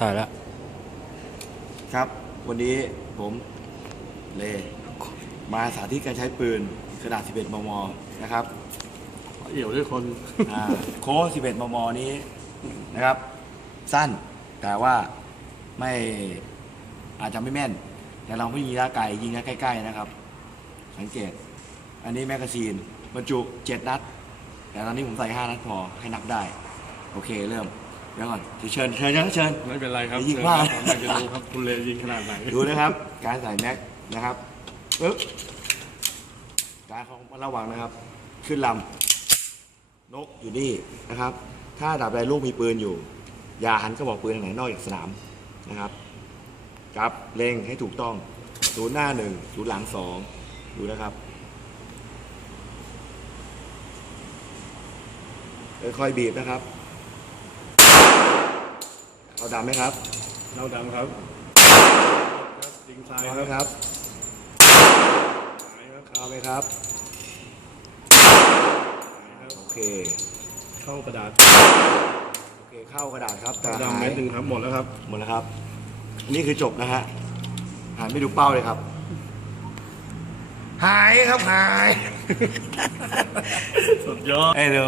ถ่ายแล้วครับ วันนี้ผมเลมาสาธิตการใช้ปืนขนาด 11 มม นะครับ เอี่ยวด้วยคนอ่าโค้ด11 มม นี้นะครับ สั้นแต่ว่าไม่อาจจะไม่แม่น แต่เราไม่ยิงระยะไกลยิงระยะใกล้ ๆ นะครับ สังเกต อันนี้แมกกาซีนบรรจุ 7 นัด แต่ตอนนี้ผมใส่ 5 นัดพอให้นับได้ โอเคเริ่มเดี๋ยวก่อนเชิญเชิญเชิญ ไม่เป็นไรครับยิงเชิญว่าครับผมอยากจะดูครับคุณเลยิงขนาดไหนดูนะครับ การใส่แม็กนะครับปึ๊บการของระวังนะครับ ขึ้นลำนกอยู่นี่นะครับ ถ้าดับใดลูกมีปืนอยู่ อย่าหันกระบอกปืนทางไหนนอกจากสนามนะครับครับเล็งให้ถูกต้องศูนย์หน้าหนึ่งศูนย์หลังสองดูนะครับค่อยๆบีบนะครับเอา ดำไหมครับเราดำครับครับยิงซ้ายเอาคไหมรับครับซ้ายครับเอาไหมครับซ้ายครับ โอเค เข้ากระดาษโอเค เข้ากระดาษครับแต่เราหาดำเม็ยดหนึ่งครับ หมดแล้วครับ หมดแล้วครับ นี่คือจบนะฮะหันไปดูเป้าเลยครับ หายครับหาย สุดยอด ไอ้เดู